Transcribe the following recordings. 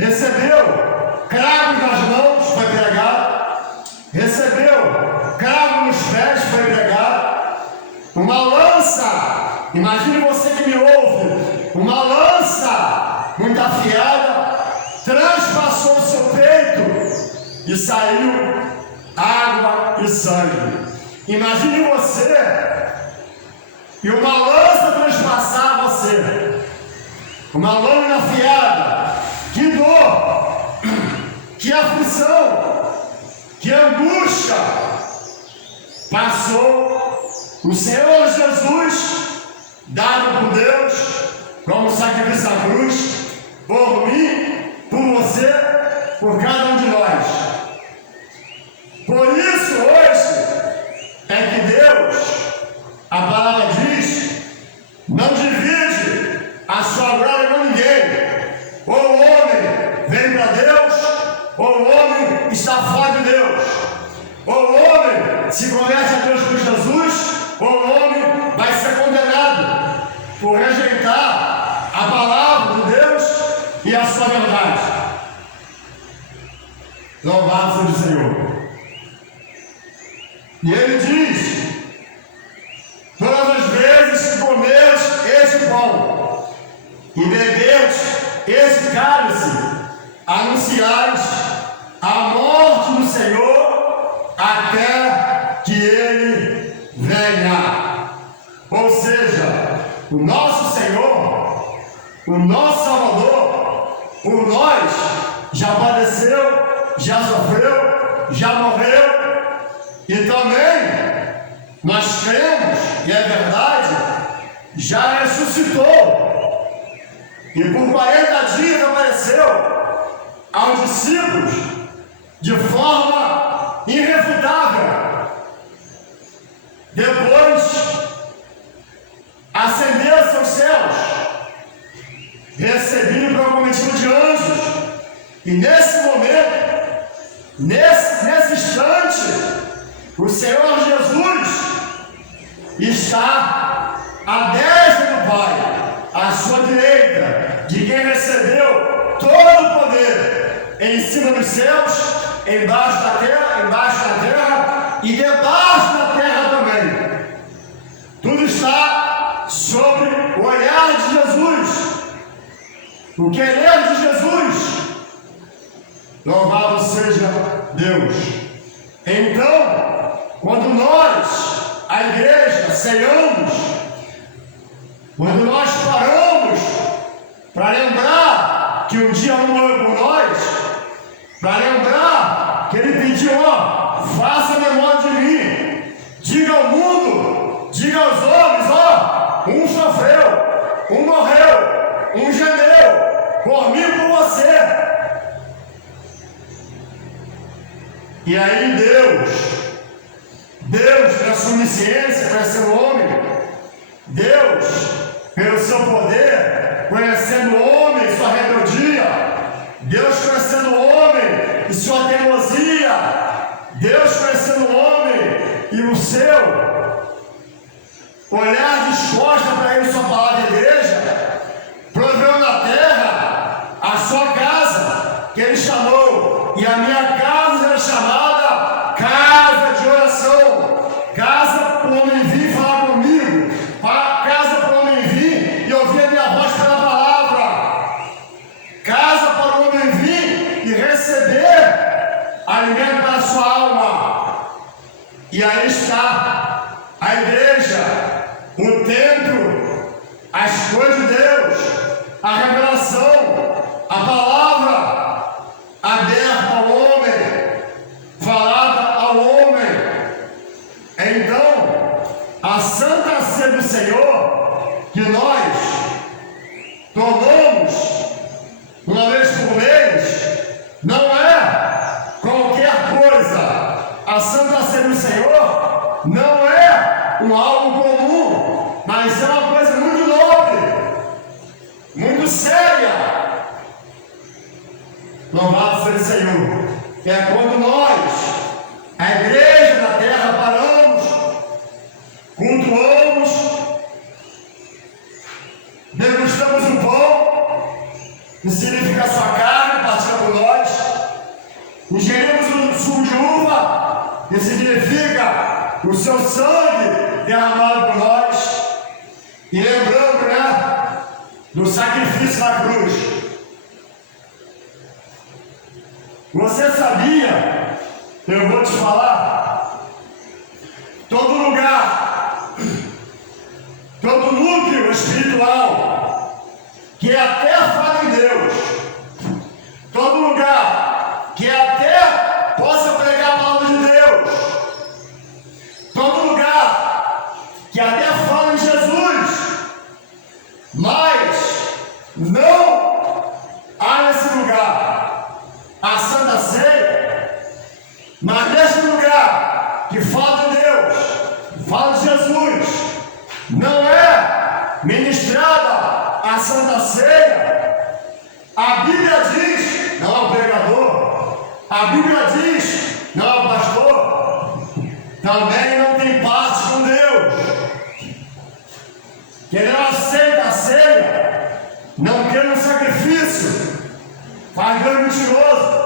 recebeu cravos nas mãos, foi pregado, recebeu cravos nos pés, foi pregado, uma lança, imagine você que me ouve, uma lança muito afiada, transpassou o seu peito e saiu água e sangue. Imagine você e uma lança transpassar você, uma lâmina afiada. Que dor, que aflição, que angústia passou o Senhor Jesus, dado por Deus como sacrifício da cruz, por mim, por você, por cada um de nós. Por isso hoje é que Deus, a palavra diz, não divide a sua glória com ninguém. Ou o homem vem para Deus, ou o homem está fora de Deus. Ou o homem se converte a Deus por Jesus, ou o homem vai ser condenado por rejeitar a palavra de Deus e a sua verdade. Louvado seja o Senhor. E ele diz: todas as vezes que comeres este pão e beberes este cálice, anunciais a morte do Senhor até que ele venha. Ou seja, o nosso Senhor, o nosso Salvador, por nós, já padeceu, já sofreu, já morreu. E também nós cremos, e é verdade, já ressuscitou. E por 40 dias apareceu aos discípulos de forma irrefutável. Depois ascendeu-se aos céus, recebido pela comitiva de anjos. E nesse momento, nesse instante, o Senhor Jesus está à destra do Pai, à sua direita, de quem recebeu todo o poder, em cima dos céus, embaixo da terra e debaixo da terra também. Tudo está sobre o olhar de Jesus, o querer de Jesus. Louvado seja Deus. Então, quando nós, a igreja, ceiamos, quando nós paramos para lembrar que um dia um morreu por nós, para lembrar que ele pediu, faça a memória de mim, diga ao mundo, diga aos homens, um sofreu, um morreu, um gemeu, por mim e por você. E aí Deus, na sua onisciência, conhecendo o homem, Deus, pelo seu poder, conhecendo o homem e sua rebeldia, Deus conhecendo o homem e sua teimosia, Deus conhecendo o homem e o seu olhar disposto para ele, sua palavra de igreja, proveu na terra a sua casa, que ele chamou, e a minha casa era chamada casa de oração, casa para o homem vir falar comigo, casa para o homem vir e ouvir a minha voz pela palavra, casa para o homem vir e receber alimento para a sua alma. E aí está a igreja, o templo, as coisas de Deus, a revelação, a palavra aberta ao homem, falada ao homem. Então, a Santa Ceia do Senhor, que nós tomamos uma vez por mês, não é qualquer coisa. A Santa Ceia do Senhor não é algo comum, mas é uma coisa muito nobre, muito séria. Louvado seja o Senhor. É quando nós, a igreja da terra, paramos, cultuamos, degustamos o pão, que significa a sua carne, necessário partir por nós. Ingerimos o suco de uva, que significa o seu sangue derramado por nós. E lembrando, né, do sacrifício na cruz. Você sabia, eu vou te falar, todo lugar, todo núcleo espiritual que até fala em Deus, todo lugar que até possa pregar a palavra de Deus, todo lugar que até fala em Jesus, mas não há nesse lugar a Santa Ceia, mas nesse lugar que fala de Deus, fala de Jesus, não é ministrada a Santa Ceia. A Bíblia diz, não é o pregador, a Bíblia diz, não é o pastor, também não tem parte com Deus. Quem não aceita a ceia, não quer um sacrifício, faz Deus mentiroso.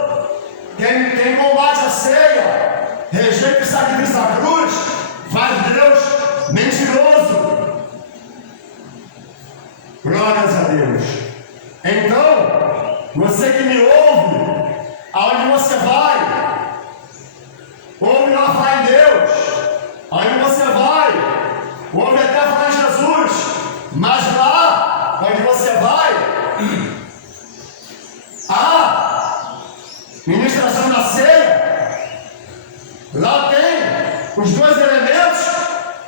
Quem combate a ceia, rejeita o sacrifício da cruz, faz Deus mentiroso. Glórias a Deus. Então, você que me ouve, aonde você vai, ouve lá falar em Deus, aonde você vai, ouve até falar em Jesus, mas lá onde você vai, a ministração da ceia, lá tem os dois elementos,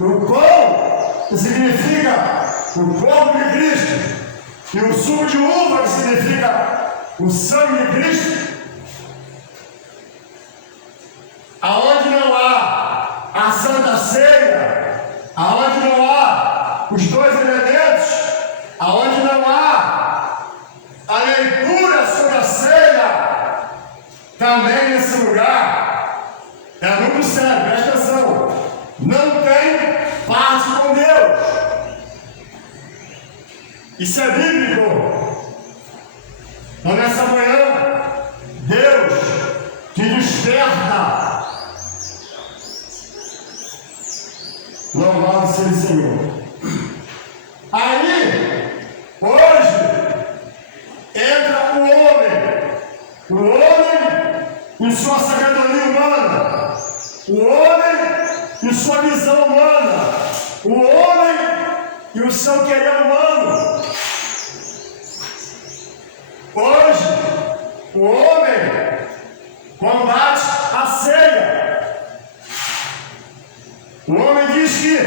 o pão, que significa o corpo de Cristo, e o suco de uva, que significa o sangue de Cristo. Aonde não há a Santa Ceia, aonde não há os dois elementos, aonde não há a leitura sobre a ceia, também nesse lugar, é muito sério, presta atenção, não tem parte com Deus. Isso é bíblico. Então nessa manhã, Deus te desperta. Louvado seja o Senhor. Aí, hoje, entra o homem em sua sabedoria humana, o homem em sua visão humana, o homem e o seu querer humano. Hoje, o homem combate a ceia. O homem diz que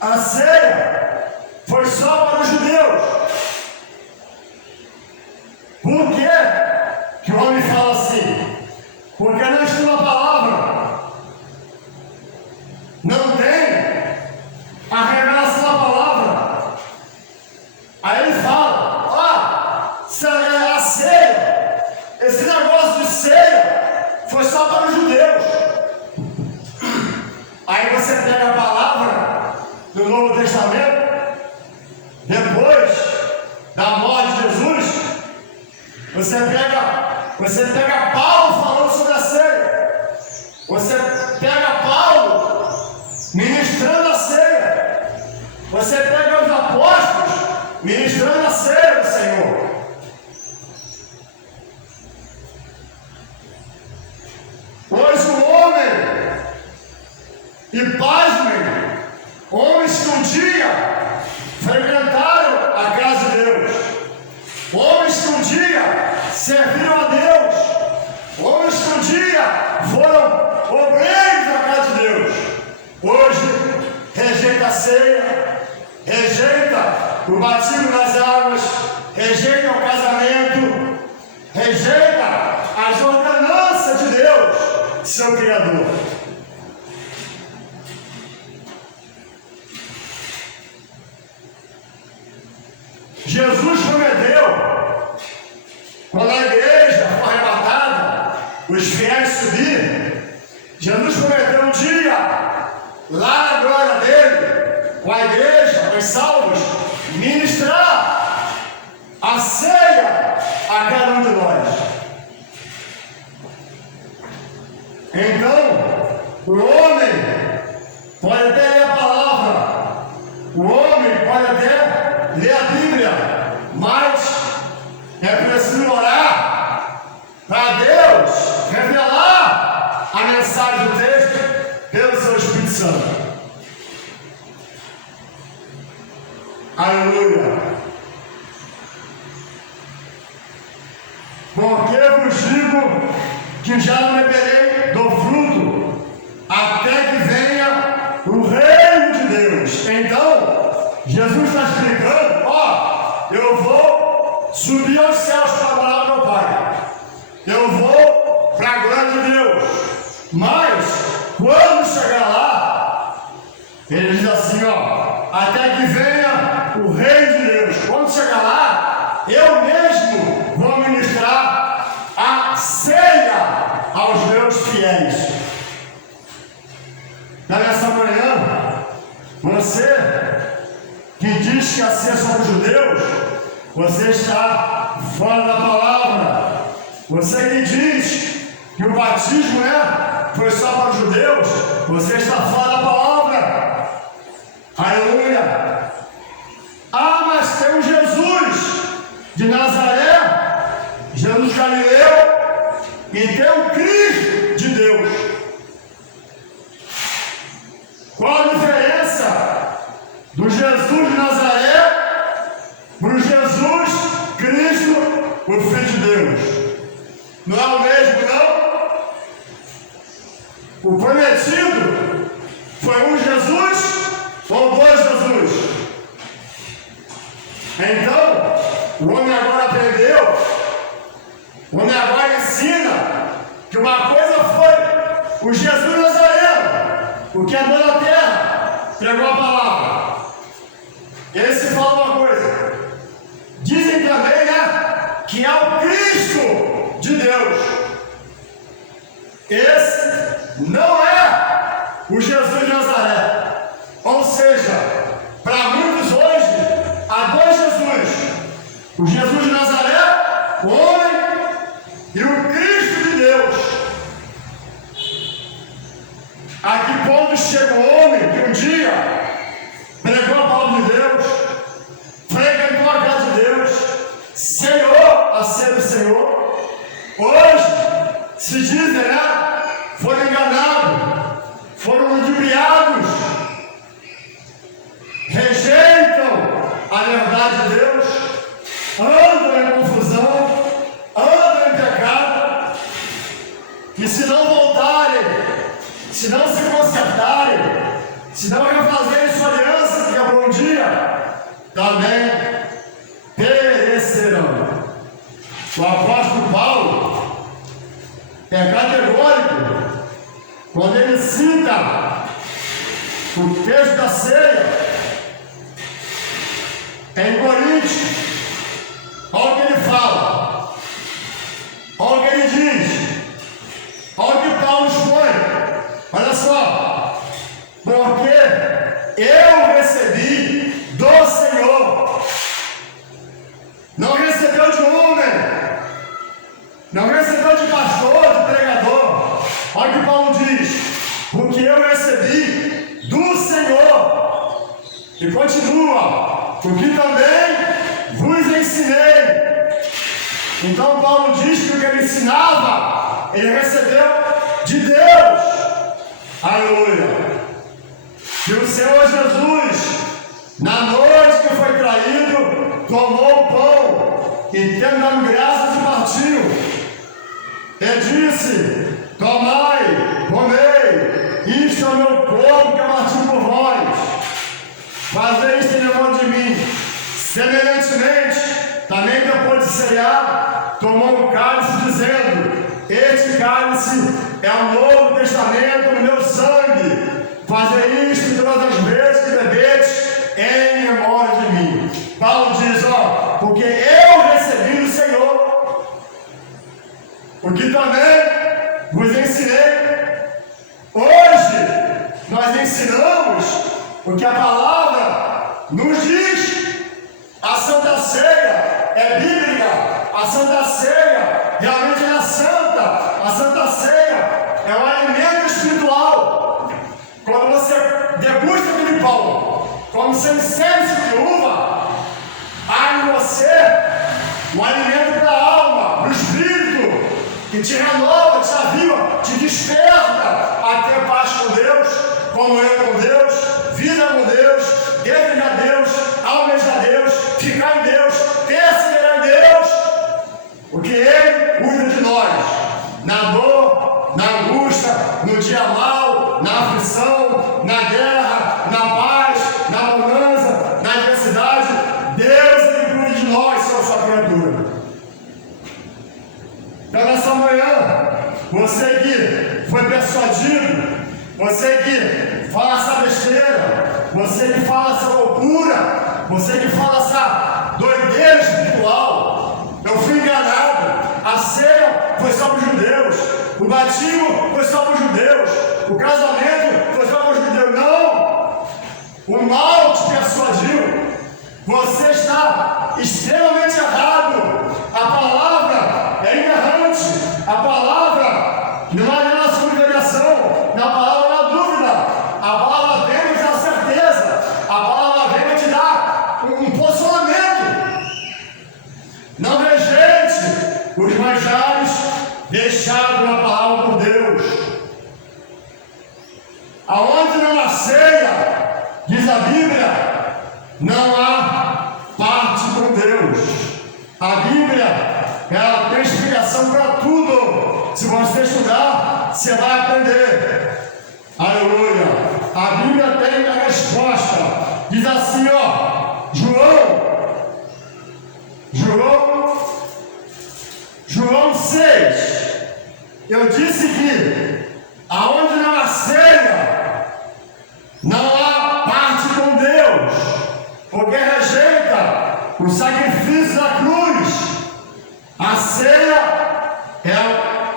a ceia foi só para os judeus. Por que o homem fala assim? Porque não estuda a palavra. Não tem a revelação da palavra. Aí ele fala, a ceia, esse negócio de ceia foi só para os judeus. Aí você pega a palavra do Novo Testamento, depois da morte de Jesus, você pega Paulo falando sobre a ceia, você pega Paulo ministrando a ceia, você pega os apóstolos ministrando a ceia do Senhor. Pois o homem, e pasmem, homens que um dia frequentaram a casa de Deus, homens que um dia serviram a Deus, homens que um dia foram obreiros da casa de Deus, hoje rejeita a ceia, rejeita o batismo nas águas, rejeita o casamento, rejeita as ordenanças de Deus, seu Criador. Jesus prometeu, quando a igreja foi arrebatada, os fiéis subirem, Jesus prometeu um dia, lá na glória dele, com a igreja, com os salvos, ministrar a ceia a cada um de nós. Então, o homem pode até ler a palavra, o homem pode até ler a Bíblia, mas é preciso orar para Deus revelar a mensagem do texto pelo seu Espírito Santo. Aleluia! Porque vos digo que já não beberei do fruto até que venha o reino de Deus. Então, Jesus está explicando: ó, eu vou subir aos céus para morar com meu Pai. Eu vou para a glória de Deus. Mas, quando chegar lá, ele diz assim, ó, até que venha o reino de Deus. Quando chegar lá, eu mesmo vou ministrar a ceia aos meus fiéis. Nessa manhã, você que diz que a ceia é só para os judeus, você está fora da palavra. Você que diz que o batismo foi só para os judeus, você está fora da palavra. Aleluia! Ah, mas tem um Jesus de Nazaré, Jesus Galileu, e tem o Cristo de Deus. Qual a diferença do Jesus de Nazaré para o Jesus Cristo, o Filho de Deus? Não é o mesmo, não? O prometido foi um Jesus ou dois Jesus? Então, o homem agora aprendeu, o homem agora ensina que uma coisa foi o Jesus Nazareno, o que andou na terra, pregou a palavra. Esse fala uma coisa. Dizem também, que é o Cristo de Deus. Esse não é o Jesus de Nazaré. Ou seja, para muitos hoje, há dois Jesus. O Jesus de Nazaré, o homem, e o Cristo de Deus. A que ponto chega o homem que um dia pregou a palavra de Deus, frequentou a casa de Deus, ceou a ceia do Senhor. Hoje, se dizem, foram enganados, foram ludibriados, rejeitam a verdade de Deus, andam em confusão, andam em pecado, e se não voltarem, se não se consertarem, se não refazerem sua aliança, que é bom dia, também perecerão. O apóstolo Paulo é categórico quando ele cita o texto da ceia em Coríntios. Olha o que ele fala, olha o que ele diz, olha o que Paulo expõe. Olha só, porque eu recebi do Senhor, não recebeu de homem, não recebeu de pastor, de pregador. Olha o que Paulo diz, porque eu recebi do Senhor, e continua, porque também vos ensinei. Então Paulo diz que o que ele ensinava, ele recebeu de Deus. Aleluia! Que o Senhor Jesus, na noite que foi traído, tomou o pão e, tendo dado graças, partiu. E disse: tomai, comei, isto é o meu corpo que é partido por vós. Fazei isto em memória de mim. Semelhantemente, também depois de cear, tomou um cálice, dizendo: este cálice é o Novo Testamento no meu sangue. Fazei isto todas as vezes que bebedes em memória de mim. Paulo diz, porque eu recebi do Senhor, o que também vos ensinei. Hoje nós ensinamos o que a palavra nos diz. A Santa Ceia é bíblica. A Santa Ceia realmente é santa. A Santa Ceia é um alimento espiritual. Quando você degusta aquele pão, como se incenso de uva, há em você um alimento para a alma, para o espírito, que te renova, te aviva, te desperta a ter paz com Deus, comunhão com Deus, vida com Deus, desejar Deus, almejar Deus, ficar em Deus, perseverar em Deus, porque Ele cuida de nós, na dor, na angústia, no dia mal, na aflição, na guerra, na paz, na bonança, na adversidade. Deus, Ele cuida de nós, sua criatura. Então, nessa manhã, você que foi persuadido, você que fala essa besteira, você que fala essa loucura, você que fala essa doideira espiritual, eu fui enganado, a ceia foi só para os judeus, o batismo foi só para os judeus, o casamento foi só para os judeus. Não! O mal te persuadiu, você está extremamente errado, a palavra é inerrante, a palavra não há relação de negação, na palavra não há dúvida, a palavra vem nos dar certeza, a palavra vem te dar um posicionamento. Não rejeite os manjares deixados na palavra por Deus. Aonde não há ceia, diz a Bíblia, não há parte com Deus. A Bíblia, ela tem explicação para tudo. Se você estudar, você vai aprender. Aleluia. A Bíblia tem a resposta. Diz assim, ó, João 6. Eu disse que aonde não há ceia, não há parte com Deus, porque rejeita o sacrifício da cruz. A ceia é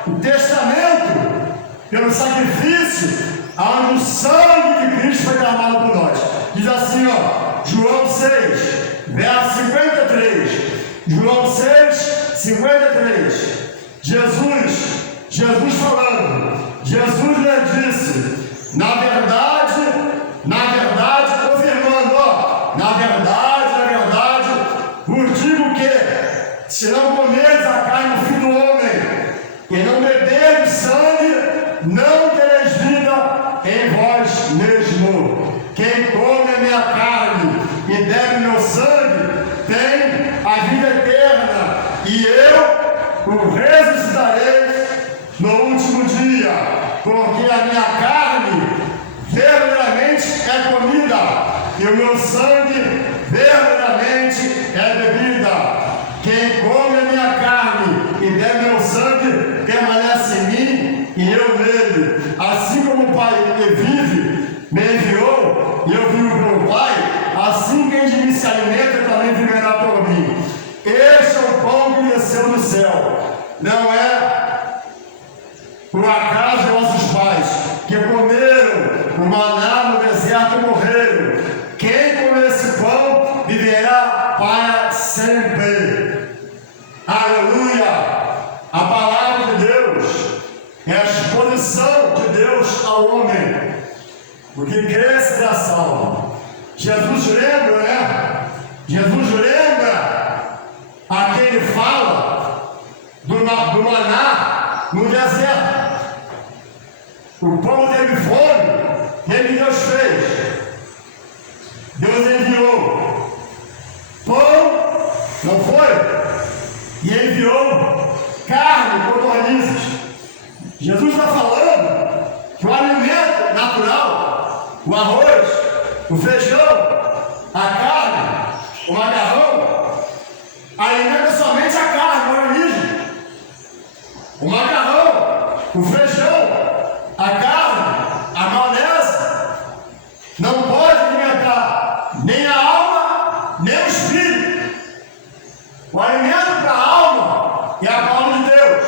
o testamento pelo sacrifício, onde o sangue de Cristo foi derramado por nós. Diz assim, ó, João 6, verso 53. João 6, 53. Jesus falando, Jesus lhe disse, na verdade, confirmando, ó, na verdade, vos digo que, se não comeres a carne do Filho do Homem, e não beberes sangue, não tereis vida em vós mesmo. Quem come a minha carne e bebe meu sangue, tem a vida eterna, e eu o ressuscitarei no último dia, porque a minha carne verdadeiramente é comida, e o meu sangue verdadeiramente é bebida. Quem come a minha carne e bebe meu sangue permanece em mim e eu nele. Assim como o Pai que vive me enviou e eu vivo pelo Pai, assim quem de mim se alimenta também viverá por mim. Este é o pão que desceu do céu. Não é por acaso nossos pais que comeram o maná no deserto e morreram. Quem comer esse pão viverá para sempre. Aleluia! A palavra de Deus é a exposição de Deus ao homem. O que crê será salvo. Jesus lembra, né? Jesus lembra a quem ele fala do maná no deserto. O povo teve fome, e ele Deus fez. Deus enviou pão, não foi? E enviou carne, codornizes. Jesus está falando que o alimento natural, o arroz, o feijão, a carne, o macarrão, alimenta somente a carne, o organismo. O macarrão, o feijão, a carne, a maionese, não pode alimentar nem a alma, nem o espírito. O alimento para a alma é a palavra de Deus.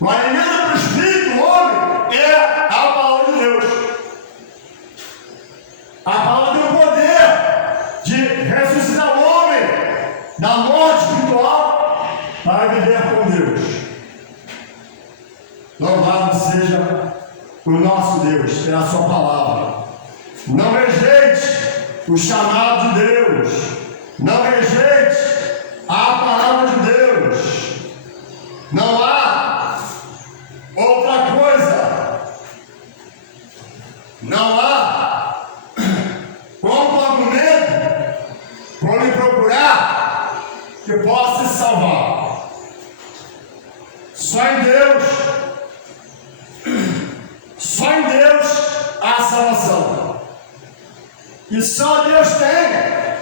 O alimento para o espírito, o homem, é a palavra de Deus. A palavra tem o poder de ressuscitar o homem da morte espiritual para viver com Deus. Louvado seja seja o nosso Deus, pela sua palavra. Não rejeite o chamado de Deus. Não rejeite a palavra de Deus. Não há outra coisa. Não há como argumento por me procurar que possa se salvar. Só em Deus. Só em Deus há salvação. E só Deus tem.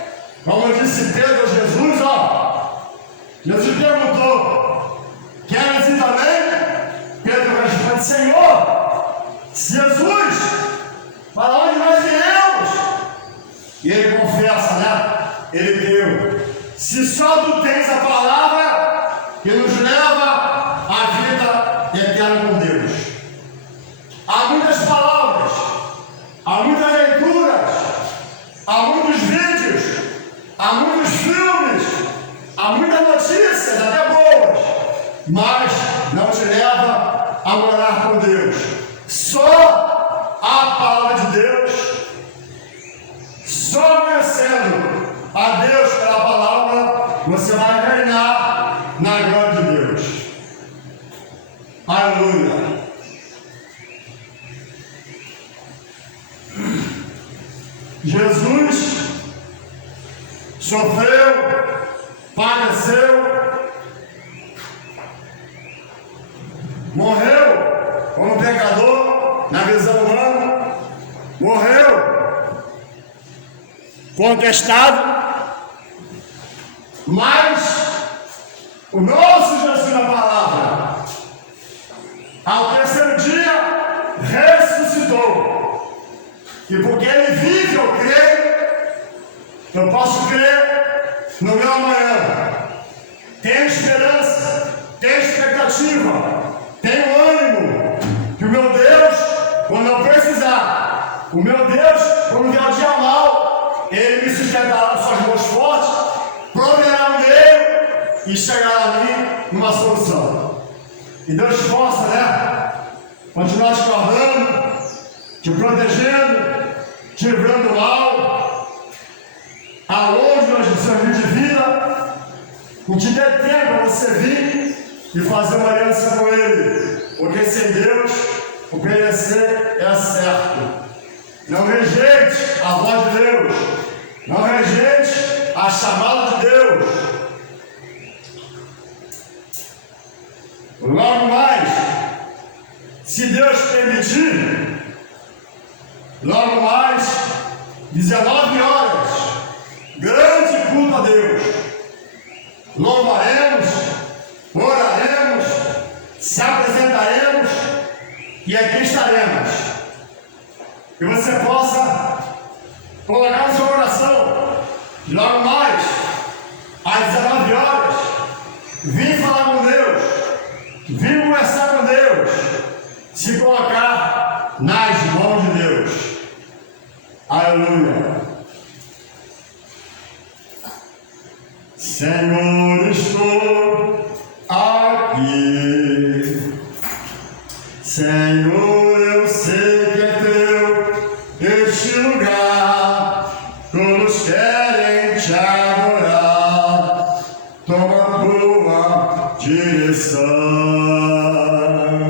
Como disse Pedro a Jesus, Jesus perguntou: quer assim também? Pedro responde: Senhor, Jesus, para onde nós iremos? E ele confessa, né? Ele deu: se só tu tens a palavra que nos leva à vida eterna com Deus. Há muitas palavras, há muitas leituras, há muitos vídeos, há muitos filmes, há muitas notícias, até boas, mas não te leva a morar com Deus. Só a palavra de Deus, só conhecendo a Deus pela palavra, você vai reinar na glória de Deus. Aleluia. Jesus sofreu, padeceu, morreu como pecador na visão humana, morreu contestado, mas o nosso Jesus na palavra, ao terceiro dia, ressuscitou. E porque ele vive, eu creio, eu posso crer no meu amanhã. Tenho esperança, tenho expectativa, tenho ânimo que o meu Deus, quando eu precisar, o meu Deus, quando vier o dia mal, ele me sustentará com suas mãos fortes, proverá um meio e chegará a mim numa solução. E Deus possa, né? Continuar te guardando, te protegendo, te livrando do mal, aonde os seus dias de vida, e te dê tempo para você vir e fazer uma aliança com Ele, porque sem Deus, obedecer é certo. Não rejeite a voz de Deus, não rejeite a chamada de Deus. Logo mais, se Deus permitir, logo mais, 19 horas, grande culto a Deus. Louvaremos, oraremos, se apresentaremos e aqui estaremos. Que você possa colocar no seu coração, logo mais, às 19 horas, vir falar com Deus, vir conversar com Deus, se colocar nas mãos de Deus. Aleluia. Senhor, estou aqui. Senhor, eu sei que é teu este lugar. Todos querem te adorar. Toma tua direção.